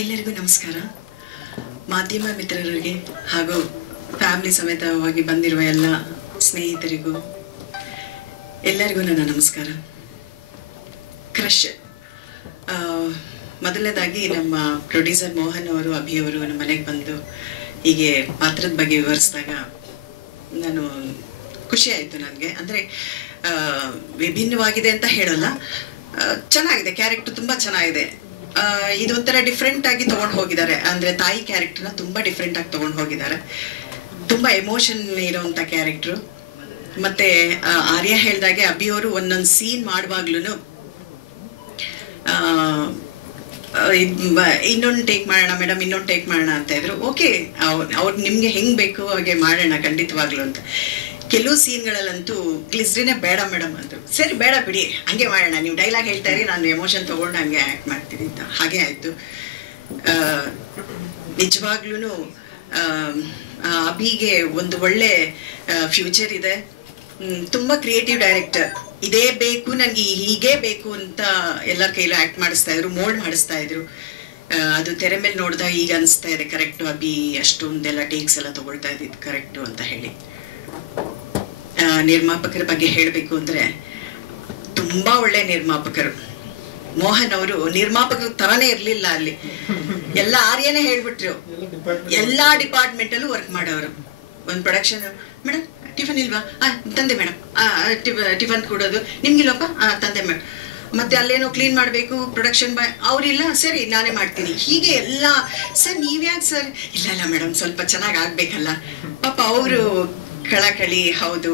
ಎಲ್ಲರಿಗೂ ನಮಸ್ಕಾರ. ಮಾಧ್ಯಮ ಮಿತ್ರರಿಗೆ ಹಾಗೂ ಫ್ಯಾಮಿಲಿ ಸಮೇತವಾಗಿ ಬಂದಿರುವ ಎಲ್ಲ ಸ್ನೇಹಿತರಿಗೂ ಎಲ್ಲರಿಗೂ ನನ್ನ ನಮಸ್ಕಾರ. ಕ್ರಶ್ ಮೊದಲನೇದಾಗಿ ನಮ್ಮ ಪ್ರೊಡ್ಯೂಸರ್ ಮೋಹನ್ ಅವರು ಅಭಿಯವರು ನಮ್ಮ ಮನೆಗೆ ಬಂದು ಹೀಗೆ ಪಾತ್ರದ ಬಗ್ಗೆ ವಿವರಿಸಿದಾಗ ನಾನು ಖುಷಿ ಆಯಿತು. ನನಗೆ ಅಂದರೆ ವಿಭಿನ್ನವಾಗಿದೆ ಅಂತ ಹೇಳಲ್ಲ, ಚೆನ್ನಾಗಿದೆ, ಕ್ಯಾರೆಕ್ಟರ್ ತುಂಬ ಚೆನ್ನಾಗಿದೆ. ಇದು ಒಂಥರ ಡಿಫ್ರೆಂಟ್ ಆಗಿ ತಗೊಂಡು ಹೋಗಿದ್ದಾರೆ. ಅಂದರೆ ತಾಯಿ ಕ್ಯಾರೆಕ್ಟರ್ನ ತುಂಬ ಡಿಫ್ರೆಂಟ್ ಆಗಿ ತಗೊಂಡು ಹೋಗಿದ್ದಾರೆ. ತುಂಬ ಎಮೋಷನ್ ಇರೋವಂಥ ಕ್ಯಾರೆಕ್ಟ್ರು. ಮತ್ತು ಆರ್ಯ ಹೇಳ್ದಾಗೆ ಅಭಿಯವರು ಒಂದೊಂದು ಸೀನ್ ಮಾಡುವಾಗ್ಲೂ ಇನ್ನೊಂದು ಟೇಕ್ ಮಾಡೋಣ ಮೇಡಮ್, ಇನ್ನೊಂದು ಟೇಕ್ ಮಾಡೋಣ ಅಂತ ಇದ್ರು. ಓಕೆ, ಅವ್ರು ನಿಮಗೆ ಹೆಂಗೆ ಬೇಕು ಹಾಗೆ ಮಾಡೋಣ ಖಂಡಿತವಾಗ್ಲು ಅಂತ. ಕೆಲವು ಸೀನ್ಗಳಲ್ಲಂತೂ ಗ್ಲಿಸ್ರಿನೇ ಬೇಡ ಮೇಡಮ್ ಅಂದರು. ಸರಿ ಬೇಡ ಬಿಡಿ, ಹಂಗೆ ಮಾಡೋಣ, ನೀವು ಡೈಲಾಗ್ ಹೇಳ್ತಾ ಇರಿ, ನಾನು ಎಮೋಷನ್ ತೊಗೊಂಡು ಹಂಗೆ ಆ್ಯಕ್ಟ್ ಮಾಡ್ತೀನಿ ಅಂತ. ಹಾಗೆ ಆಯಿತು. ನಿಜವಾಗ್ಲೂ ಅಭಿಗೆ ಒಂದು ಒಳ್ಳೆ ಫ್ಯೂಚರ್ ಇದೆ. ತುಂಬ ಕ್ರಿಯೇಟಿವ್ ಡೈರೆಕ್ಟರ್. ಇದೇ ಬೇಕು, ನನಗೆ ಹೀಗೇ ಬೇಕು ಅಂತ ಎಲ್ಲರ ಕೈಲೂ ಆ್ಯಕ್ಟ್ ಮಾಡಿಸ್ತಾ ಇದ್ರು, ಮೋಲ್ಡ್ ಮಾಡಿಸ್ತಾ ಇದ್ರು. ಅದು ತೆರೆ ಮೇಲೆ ನೋಡಿದಾಗ ಈಗ ಅನಿಸ್ತಾ ಇದೆ ಕರೆಕ್ಟು, ಅಭಿ ಅಷ್ಟೊಂದೆಲ್ಲ ಟೇಕ್ಸ್ ಎಲ್ಲ ತೊಗೊಳ್ತಾ ಇದ್ದಿದ್ದು ಕರೆಕ್ಟು ಅಂತ ಹೇಳಿ. ನಿರ್ಮಾಪಕರ ಬಗ್ಗೆ ಹೇಳಬೇಕು ಅಂದರೆ ತುಂಬ ಒಳ್ಳೆ ನಿರ್ಮಾಪಕರು. ಮೋಹನ್ ಅವರು ನಿರ್ಮಾಪಕರ ಥರನೇ ಇರಲಿಲ್ಲ. ಅಲ್ಲಿ ಎಲ್ಲ ಆರ್ಯನೇ ಹೇಳ್ಬಿಟ್ರು. ಎಲ್ಲ ಡಿಪಾರ್ಟ್ಮೆಂಟಲ್ಲೂ ವರ್ಕ್ ಮಾಡೋರು. ಒಂದು ಪ್ರೊಡಕ್ಷನ್, ಮೇಡಮ್ ಟಿಫನ್ ಇಲ್ವಾ? ತಂದೆ ಮೇಡಮ್. ಟಿಫನ್ ಕೊಡೋದು ನಿಮ್ಗಿಲ್ವಪ್ಪ? ತಂದೆ ಮೇಡಮ್. ಮತ್ತೆ ಅಲ್ಲೇನೋ ಕ್ಲೀನ್ ಮಾಡಬೇಕು, ಪ್ರೊಡಕ್ಷನ್ ಬಾಯ್ ಅವರಿಲ್ಲ, ಸರಿ ನಾನೇ ಮಾಡ್ತೀನಿ. ಹೀಗೆ ಎಲ್ಲ. ಸರ್ ನೀವ್ಯಾಕೆ ಸರ್? ಇಲ್ಲ ಇಲ್ಲ ಮೇಡಮ್, ಸ್ವಲ್ಪ ಚೆನ್ನಾಗಿ ಆಗ್ಬೇಕಲ್ಲ. ಪಾಪ ಅವರು ಕಳಕಳಿ. ಹೌದು,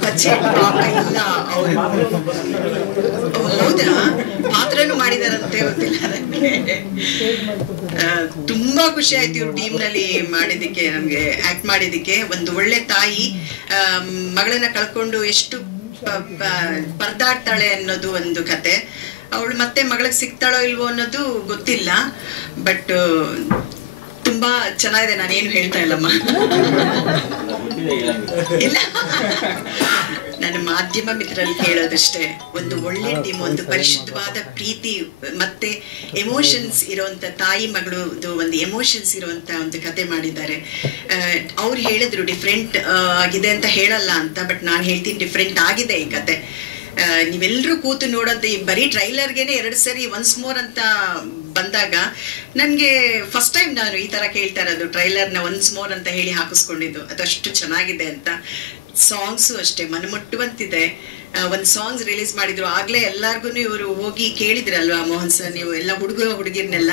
ಬಜೆಟ್ ಇಲ್ಲ ಅವರು. ಹೌದಾ, ಪಾತ್ರನೂ ಮಾಡಿದಾರಂತೆ, ಗೊತ್ತಿಲ್ಲ ನನಗೆ. ತುಂಬಾ ಖುಷಿ ಆಯ್ತು ಇವ್ರು ಟೀಮ್ನಲ್ಲಿ ಮಾಡಿದ್ದಕ್ಕೆ, ನಮ್ಗೆ ಆಕ್ಟ್ ಮಾಡಿದ್ದಕ್ಕೆ. ಒಂದು ಒಳ್ಳೆ ತಾಯಿ ಮಗಳನ್ನ ಕಳ್ಕೊಂಡು ಎಷ್ಟು ಪರದಾಡ್ತಾಳೆ ಅನ್ನೋದು ಒಂದು ಕತೆ. ಅವಳು ಮತ್ತೆ ಮಗಳಿಗೆ ಸಿಗ್ತಾಳೋ ಇಲ್ವೋ ಅನ್ನೋದು ಗೊತ್ತಿಲ್ಲ. ಬಟ್ ತುಂಬಾ ಚೆನ್ನಾಗಿದೆ. ನಾನೇನು ಹೇಳ್ತಾ ಇಲ್ಲಮ್ಮ. ಇಲ್ಲ, ನನ್ನ ಮಾಧ್ಯಮ ಮಿತ್ರರಲ್ಲಿ ಕೇಳೋದಷ್ಟೇ, ಒಂದು ಒಳ್ಳೆ ಟೀಮ್, ಒಂದು ಪರಿಶುದ್ಧವಾದ ಪ್ರೀತಿ ಮತ್ತೆ ಎಮೋಷನ್ಸ್ ಇರುವಂತ ತಾಯಿ ಮಗಳದು ಒಂದು ಎಮೋಷನ್ಸ್ ಇರುವಂತ ಒಂದು ಕತೆ ಮಾಡಿದ್ದಾರೆ. ಅವ್ರು ಹೇಳಿದ್ರು ಡಿಫ್ರೆಂಟ್ ಆಗಿದೆ ಅಂತ ಹೇಳಲ್ಲ ಅಂತ, ಬಟ್ ನಾನು ಹೇಳ್ತೀನಿ ಡಿಫ್ರೆಂಟ್ ಆಗಿದೆ ಈ ಕತೆ. ನೀವೆಲ್ಲರೂ ಕೂತು ನೋಡೋದು. ಈ ಬರೀ ಟ್ರೈಲರ್ಗೆನೆ 2 ಸರಿ ಒನ್ಸ್ ಮೋರ್ ಅಂತ ಬಂದಾಗ ನನಗೆ ಫಸ್ಟ್ ಟೈಮ್ ನಾನು ಈ ಥರ ಕೇಳ್ತಾ ಇರೋದು. ಟ್ರೈಲರ್ನ ಒನ್ಸ್ ಮೋರ್ ಅಂತ ಹೇಳಿ ಹಾಕಿಸ್ಕೊಂಡಿದ್ದು, ಅದಷ್ಟು ಚೆನ್ನಾಗಿದೆ ಅಂತ. ಸಾಂಗ್ಸು ಅಷ್ಟೇ ಮನಮುಟ್ಟುವಂತಿದೆ. ಒಂದು ಸಾಂಗ್ಸ್ ರಿಲೀಸ್ ಮಾಡಿದ್ರು, ಆಗಲೇ ಎಲ್ಲರಿಗೂ ಇವರು ಹೋಗಿ ಕೇಳಿದ್ರಲ್ವಾ ಮೋಹನ್ ಸರ್, ನೀವು ಎಲ್ಲ ಹುಡುಗಿರ್ನೆಲ್ಲ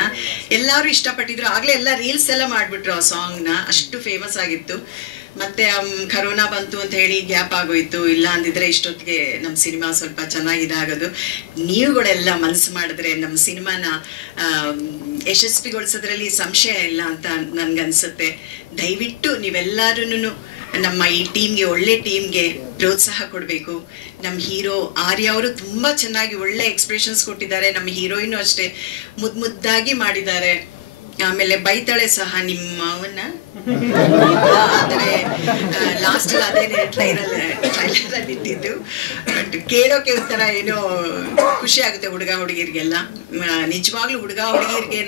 ಎಲ್ಲರೂ ಇಷ್ಟಪಟ್ಟಿದ್ರು. ಆಗಲೇ ಎಲ್ಲ ರೀಲ್ಸ್ ಎಲ್ಲ ಮಾಡಿಬಿಟ್ರು ಆ ಸಾಂಗ್ನ, ಅಷ್ಟು ಫೇಮಸ್ ಆಗಿತ್ತು. ಮತ್ತೆ ಕರೋನಾ ಬಂತು ಅಂತ ಹೇಳಿ ಗ್ಯಾಪ್ ಆಗೋಯ್ತು. ಇಲ್ಲ ಅಂದಿದ್ರೆ ಇಷ್ಟೊತ್ತಿಗೆ ನಮ್ಮ ಸಿನಿಮಾ ಸ್ವಲ್ಪ ಚೆನ್ನಾಗಿದಾಗೋದು. ನೀವುಗಳೆಲ್ಲ ಮನಸ್ಸು ಮಾಡಿದ್ರೆ ನಮ್ಮ ಸಿನಿಮಾನ ಯಶಸ್ವಿಗೊಳಿಸೋದ್ರಲ್ಲಿ ಸಂಶಯ ಇಲ್ಲ ಅಂತ ನನ್ಗನ್ಸುತ್ತೆ. ದಯವಿಟ್ಟು ನೀವೆಲ್ಲರೂ ನಮ್ಮ ಈ ಟೀಮ್ಗೆ, ಒಳ್ಳೆ ಟೀಮ್ಗೆ ಪ್ರೋತ್ಸಾಹ ಕೊಡಬೇಕು. ನಮ್ಮ ಹೀರೋ ಆರ್ಯ ಅವರು ತುಂಬ ಚೆನ್ನಾಗಿ ಒಳ್ಳೆ ಎಕ್ಸ್ಪ್ರೆಷನ್ಸ್ ಕೊಟ್ಟಿದ್ದಾರೆ. ನಮ್ಮ ಹೀರೋಯಿನು ಅಷ್ಟೇ ಮುದ್ದಾಗಿ ಮಾಡಿದ್ದಾರೆ. ಆಮೇಲೆ ಬೈತಾಳೆ ಸಹ ನಿಮ್ಮವನ್ನ. ಆದರೆ ಲಾಸ್ಟ್ ಅದೇನೆ ಟ್ರೈಲರಲ್ಲಿ ಇಟ್ಟಿದ್ದು. ಬಟ್ ಕೇಳೋಕೆ ಒಂಥರ ಏನೋ ಖುಷಿ ಆಗುತ್ತೆ ಹುಡುಗ ಹುಡುಗಿರಿಗೆಲ್ಲ. ನಿಜವಾಗ್ಲೂ ಹುಡುಗ ಹುಡುಗಿರಿಗೆ